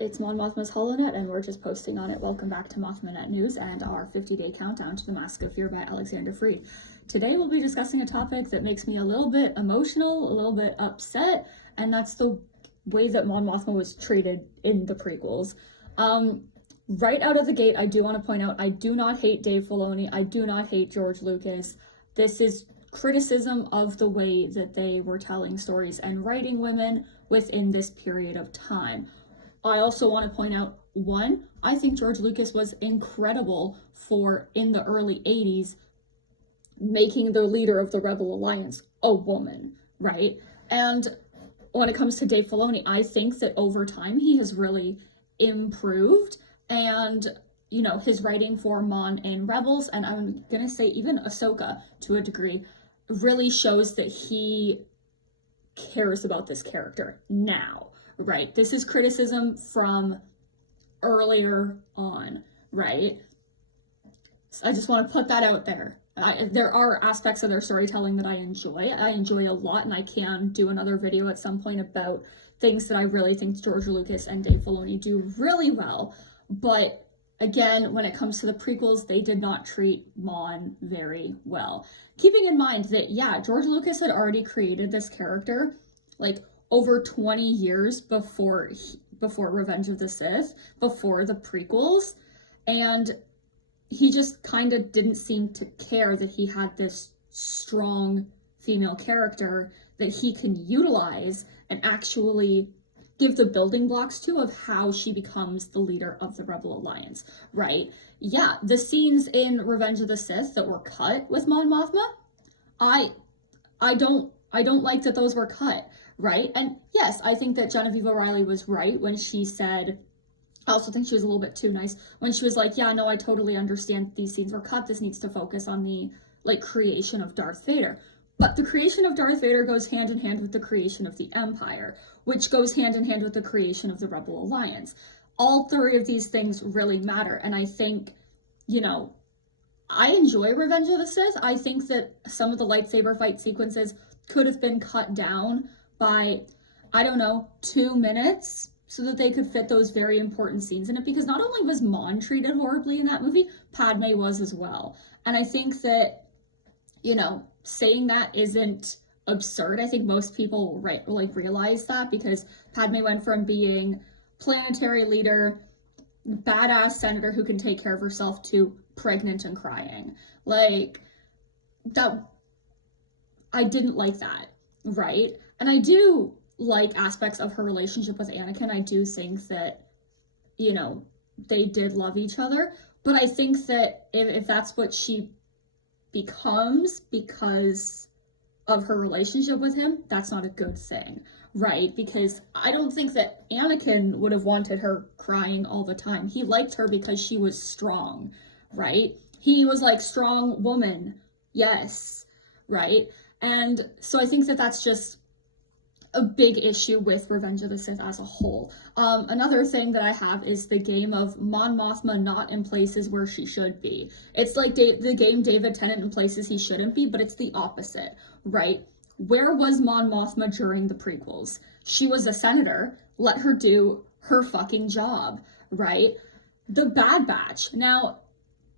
It's Mon Mothma's HoloNet, and we're just posting on it. Welcome back to MothmaNet News and our 50-day countdown to The Mask of Fear by Alexander Freed. Today we'll be discussing a topic that makes me a little bit emotional, a little bit upset, and that's the way that Mon Mothma was treated in the prequels. Right out of the gate, I do want to point out, I do not hate Dave Filoni, I do not hate George Lucas. This is criticism of the way that they were telling stories and writing women within this period of time. I also want to point out, one, I think George Lucas was incredible for, in the early 80s, making the leader of the Rebel Alliance a woman, right? And when it comes to Dave Filoni, I think that over time he has really improved, and, you know, his writing for Mon in Rebels, and I'm gonna say even Ahsoka to a degree, really shows that he cares about this character now. Right, this is criticism from earlier on, right? So I just want to put that out there. There are aspects of their storytelling that I enjoy. I enjoy a lot, and I can do another video at some point about things that I really think George Lucas and Dave Filoni do really well. But again, when it comes to the prequels, they did not treat Mon very well. Keeping in mind that, yeah, George Lucas had already created this character, like, over 20 years before Revenge of the Sith, before the prequels, and he just kind of didn't seem to care that he had this strong female character that he can utilize and actually give the building blocks to of how she becomes the leader of the Rebel Alliance, right? Yeah, the scenes in Revenge of the Sith that were cut with Mon Mothma, I don't like that those were cut. Right? And yes, I think that Genevieve O'Reilly was right when she said, I also think she was a little bit too nice, when she was like, yeah, no, I totally understand these scenes were cut. This needs to focus on the, like, creation of Darth Vader. But the creation of Darth Vader goes hand in hand with the creation of the Empire, which goes hand in hand with the creation of the Rebel Alliance. All three of these things really matter. And I think, you know, I enjoy Revenge of the Sith. I think that some of the lightsaber fight sequences could have been cut down by, I don't know, 2 minutes so that they could fit those very important scenes in it, because not only was Mon treated horribly in that movie, Padme was as well. And I think that, you know, saying that isn't absurd. I think most people realize that, because Padme went from being planetary leader, badass senator who can take care of herself, to pregnant and crying. Like, that, I didn't like that, right? And I do like aspects of her relationship with Anakin. I do think that, you know, they did love each other. But I think that if that's what she becomes because of her relationship with him, that's not a good thing, right? Because I don't think that Anakin would have wanted her crying all the time. He liked her because she was strong, right? He was like, strong woman, yes, right? And so I think that that's just a big issue with Revenge of the Sith as a whole. Another thing that I have is the game of Mon Mothma not in places where she should be. It's like the game David Tennant in places he shouldn't be, but it's the opposite, right? Where was Mon Mothma during the prequels? She was a senator. Let her do her fucking job, right? The Bad Batch. Now,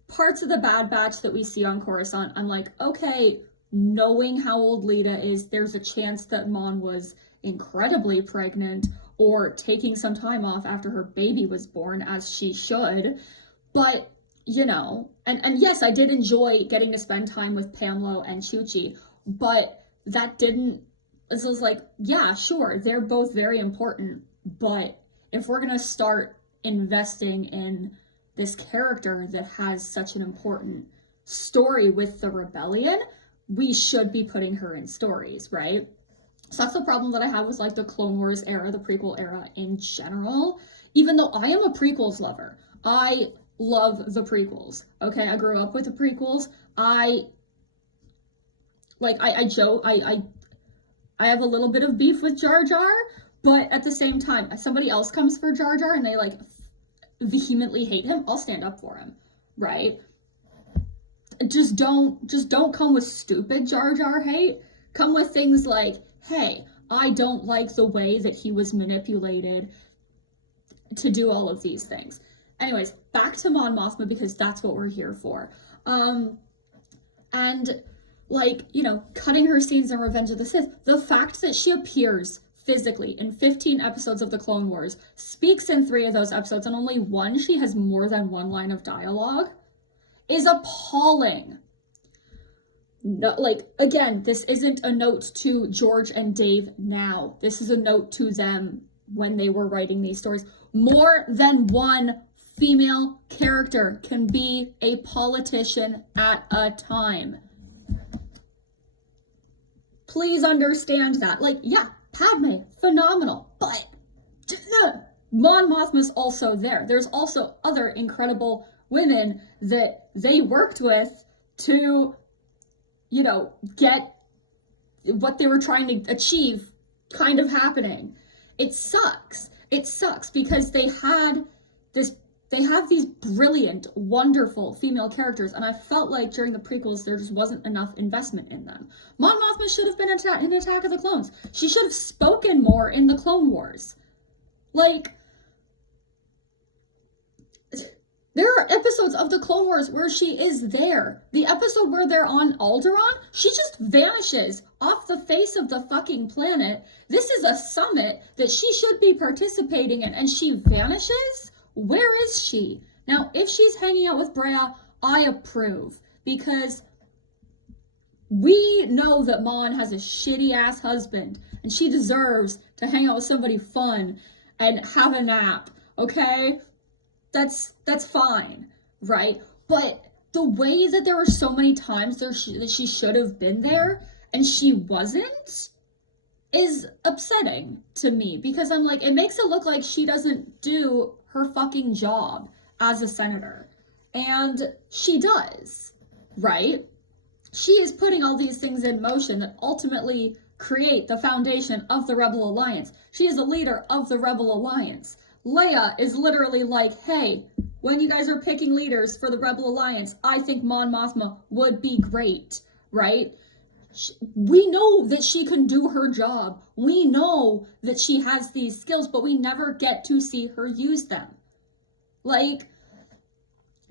parts of the Bad Batch that we see on Coruscant, I'm like, okay, knowing how old Lita is, there's a chance that Mon was incredibly pregnant or taking some time off after her baby was born, as she should. But, you know, and yes, I did enjoy getting to spend time with Pamlo and Chuchi, but that didn't, this was like, yeah, sure, they're both very important, but if we're gonna start investing in this character that has such an important story with the rebellion, we should be putting her in stories, right? So that's the problem that I have with, like, the Clone Wars era, the prequel era in general. Even though I am a prequels lover, I love the prequels, okay? I grew up with the prequels. I joke, I have a little bit of beef with Jar Jar, but at the same time, if somebody else comes for Jar Jar and they, like, vehemently hate him, I'll stand up for him, right? Just don't come with stupid Jar Jar hate. Come with things like, hey, I don't like the way that he was manipulated to do all of these things. Anyways, back to Mon Mothma, because that's what we're here for. And like, you know, cutting her scenes in Revenge of the Sith, the fact that she appears physically in 15 episodes of the Clone Wars, speaks in 3 of those episodes, and only 1 she has more than 1 line of dialogue, is appalling. No, like, again, this isn't a note to George and Dave now. This is a note to them when they were writing these stories. More than 1 female character can be a politician at a time. Please understand that. Like, yeah, Padme, phenomenal, but Mon Mothma's also there. There's also other incredible women that they worked with to, you know, get what they were trying to achieve kind of happening. It sucks. It sucks because they have these brilliant, wonderful female characters, and I felt like during the prequels there just wasn't enough investment in them. Mon Mothma should have been in Attack of the Clones. She should have spoken more in the Clone Wars. Like, there are episodes of the Clone Wars where she is there. The episode where they're on Alderaan, she just vanishes off the face of the fucking planet. This is a summit that she should be participating in, and she vanishes? Where is she? Now, if she's hanging out with Brea, I approve, because we know that Mon has a shitty-ass husband, and she deserves to hang out with somebody fun and have a nap, okay? That's fine, right? But the way that there were so many times that she should have been there and she wasn't is upsetting to me, because I'm like, it makes it look like she doesn't do her fucking job as a senator. And she does, right? She is putting all these things in motion that ultimately create the foundation of the Rebel Alliance. She is a leader of the Rebel Alliance. Leia is literally like, hey, when you guys are picking leaders for the Rebel Alliance, I think Mon Mothma would be great, right? We know that she can do her job. We know that she has these skills, but we never get to see her use them. Like,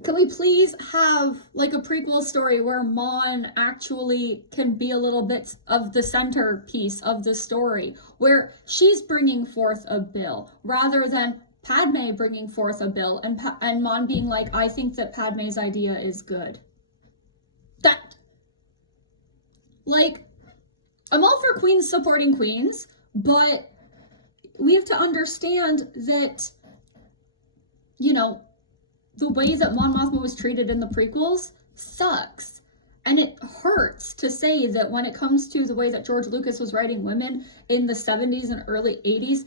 can we please have like a prequel story where Mon actually can be a little bit of the centerpiece of the story, where she's bringing forth a bill rather than Padme bringing forth a bill and Mon being like, I think that Padme's idea is good. Like, I'm all for queens supporting queens, but we have to understand that, you know, the way that Mon Mothma was treated in the prequels sucks. And it hurts to say that when it comes to the way that George Lucas was writing women in the 70s and early 80s,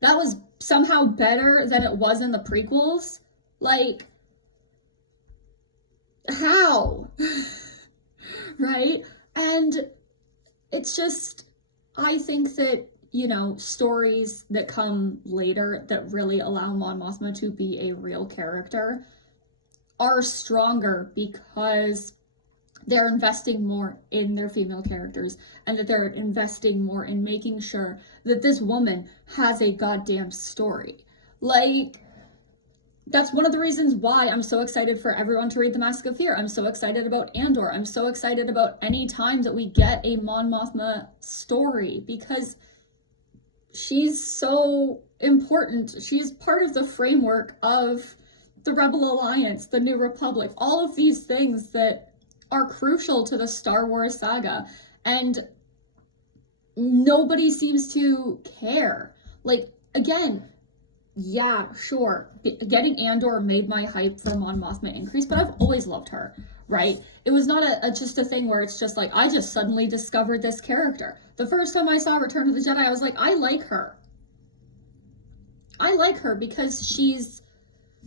that was somehow better than it was in the prequels. Like, how? Right? And it's just, I think that, you know, stories that come later that really allow Mon Mothma to be a real character are stronger because they're investing more in their female characters, and that they're investing more in making sure that this woman has a goddamn story. Like, that's one of the reasons why I'm so excited for everyone to read The Mask of Fear. I'm so excited about Andor. I'm so excited about any time that we get a Mon Mothma story, because she's so important. She's part of the framework of the Rebel Alliance, the New Republic, all of these things that are crucial to the Star Wars saga. And nobody seems to care. Like, again, yeah, sure, getting Andor made my hype for Mon Mothma increase, but I've always loved her, right? It was not just a thing where it's just like, I just suddenly discovered this character. The first time I saw Return of the Jedi, I was like, I like her. I like her because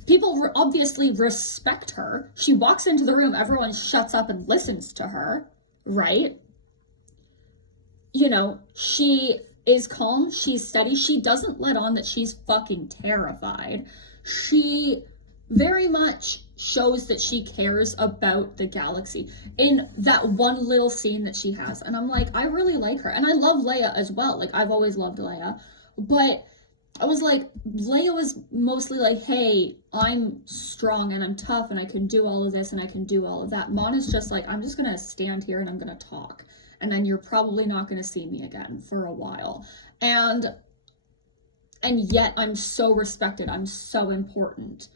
people obviously respect her. She walks into the room, everyone shuts up and listens to her, right? You know, she is calm, she's steady, she doesn't let on that she's fucking terrified. She very much shows that she cares about the galaxy in that one little scene that she has. And I'm like, I really like her. And I love Leia as well. Like, I've always loved Leia. But I was like, Leia was mostly like, hey, I'm strong and I'm tough and I can do all of this and I can do all of that. Mon is just like, I'm just gonna stand here and I'm gonna talk, and then you're probably not gonna see me again for a while. And yet I'm so respected, I'm so important.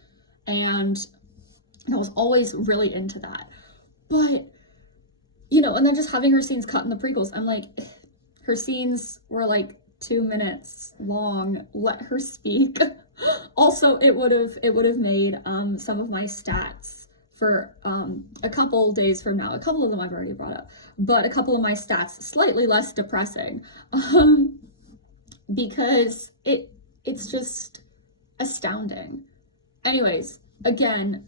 And I was always really into that. But, you know, and then just having her scenes cut in the prequels, I'm like, her scenes were like 2 minutes long. Let her speak. Also, it would have made some of my stats for a couple days from now. A couple of them I've already brought up, but a couple of my stats slightly less depressing, because it's just astounding. Anyways, again,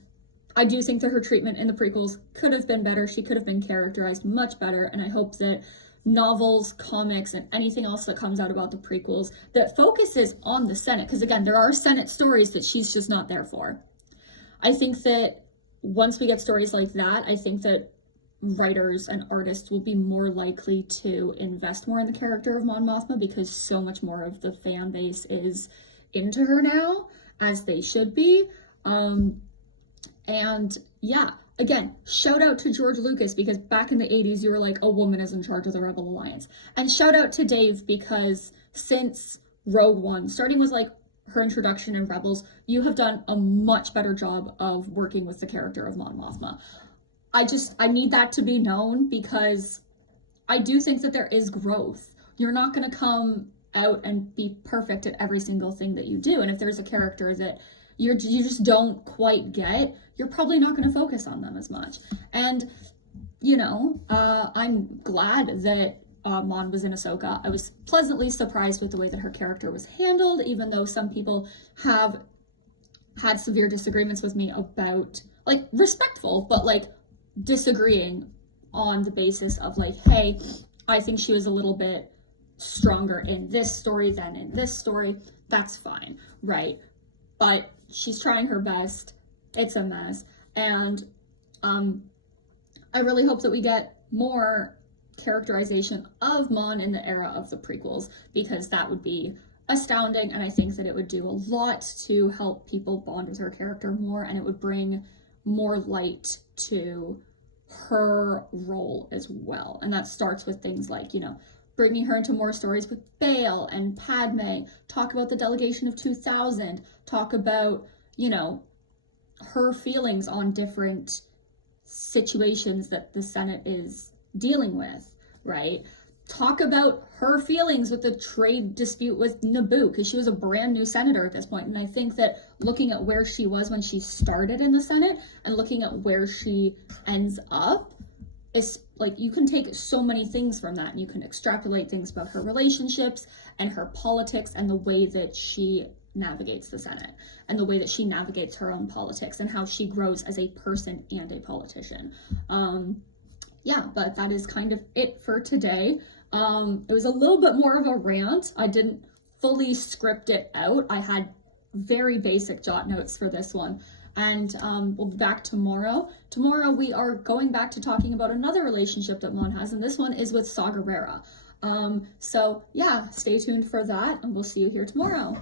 I do think that her treatment in the prequels could have been better. She could have been characterized much better, and I hope that novels, comics, and anything else that comes out about the prequels that focuses on the Senate, because again, there are Senate stories that she's just not there for. I think that once we get stories like that, I think that writers and artists will be more likely to invest more in the character of Mon Mothma, because so much more of the fan base is into her now, as they should be. And yeah, again, shout out to George Lucas, because back in the 80s, you were like, a woman is in charge of the Rebel Alliance. And shout out to Dave, because since Rogue One, starting with like her introduction in Rebels, you have done a much better job of working with the character of Mon Mothma. I need that to be known, because I do think that there is growth. You're not going to come out and be perfect at every single thing that you do. And if there's a character that you just don't quite get, you're probably not going to focus on them as much. And, you know, I'm glad that Mon was in Ahsoka. I was pleasantly surprised with the way that her character was handled, even though some people have had severe disagreements with me about, like, respectful, but like disagreeing on the basis of like, hey, I think she was a little bit stronger in this story than in this story. That's fine, right? But she's trying her best. It's a mess. And I really hope that we get more characterization of Mon in the era of the prequels, because that would be astounding, and I think that it would do a lot to help people bond with her character more, and it would bring more light to her role as well. And that starts with things like, you know, bringing her into more stories with Bail and Padme, talk about the Delegation of 2000, talk about, you know, her feelings on different situations that the Senate is dealing with, right? Talk about her feelings with the trade dispute with Naboo, because she was a brand new senator at this point. And I think that looking at where she was when she started in the Senate and looking at where she ends up, is like, you can take so many things from that, and you can extrapolate things about her relationships and her politics and the way that she navigates the Senate and the way that she navigates her own politics and how she grows as a person and a politician. Yeah, but that is kind of it for today. It was a little bit more of a rant. I didn't fully script it out. I had very basic jot notes for this one. And we'll be back tomorrow. Tomorrow we are going back to talking about another relationship that Mon has, and this one is with Saw Gerrera. So yeah, stay tuned for that, and we'll see you here tomorrow.